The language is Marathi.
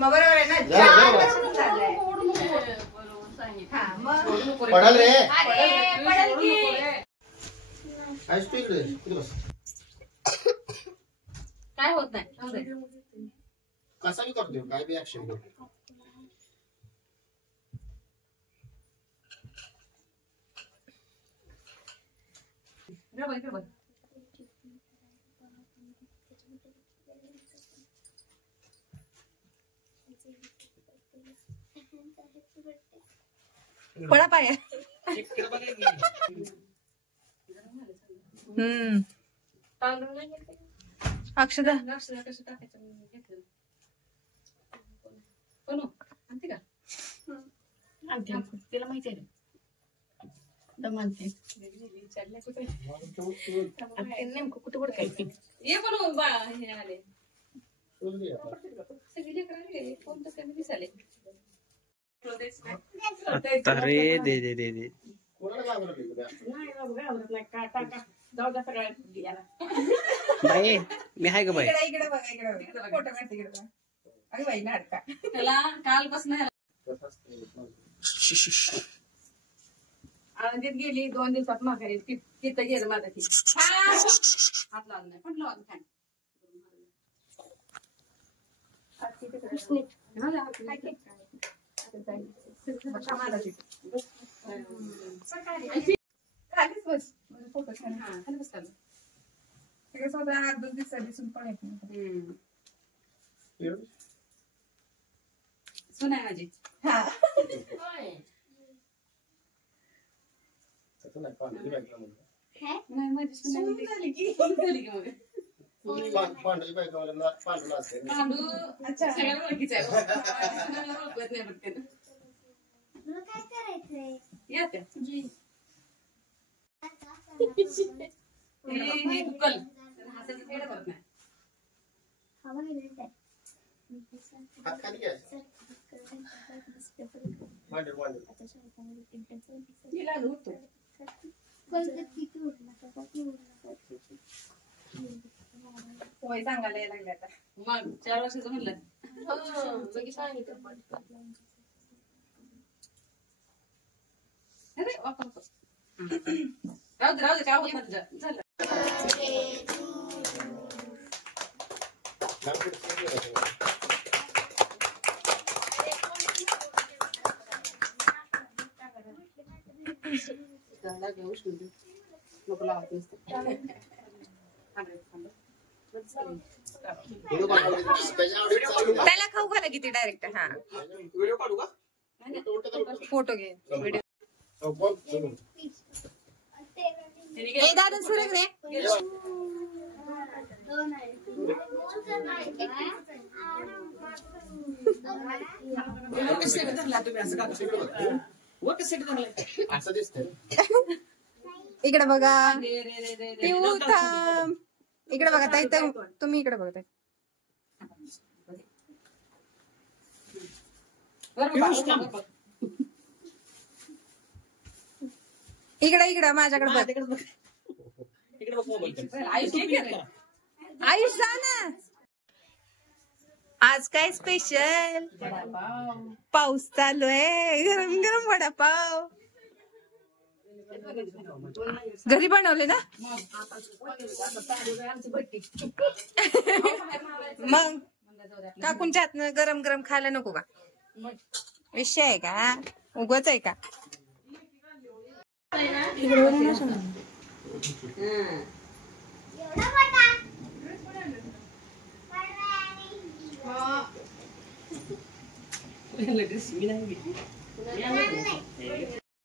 मग बरोबर आहे ना. पडल रे. पडल की. काय होत नाही. कसा बी करतो काय बी ऍक्शन करतो. पडा पाय. अक्षदा कसं टाकायचं घेतलं आणते का तिला माहिती आहे दमानते नेमकं कुठं कुठं काय ये पण बाळा हे आले सगळी लेकरं गेली कोणतं कमी दिसाले. अरे दे दे दे दे बाई मी आहे का बाई. इकडे बघा इकडे फोटो काढते इकडे बघा. अरे बाई नाटका त्याला कालपासून आनंदीत गेली 2 दिवसात माघारी तिथं गेलं माझं ती हात लावलं नाही पण लावून खाय खालीच बस फोटो खाली बस तिकडे स्वतः 8-2 दिवसात दिसून पण येत नाही. सुन आहे माझी. हा नाही माझी सुन झाली की पांडू अच्छा सगळ्या ओळखीचं आहे. ओळखत नाही पटकन काय करायचंय या त्या हे दुकल हाताचं खेळ करत नाही. हवा गेलेलं आहे हात खाली घ्यायचा. मांडे मांडे तिला होतो होय सांगायला यायला लागले आता मग 4 वर्षाचं म्हणलं अरे वापरतो राहू दे काय होत नाही झालं. त्याला खाऊ घाला किती डायरेक्ट. हा व्हिडिओ काढू का फोटो घे व्हिडिओ. ते दादा सुरेख रे असं दिसतंय. इकडे बघा पिऊ थांब. इकडे बघा ताई तुम्ही इकडे बघा ताई. इकडे माझ्याकडे बघ. आयुष जा ना. आज काय स्पेशल पाऊस चालू आहे. गरम गरम वडापाव घरी बनवले ना. मग काकूंच्या हातनं गरम गरम खायला नको का विषय आहे का उगाच आहे का.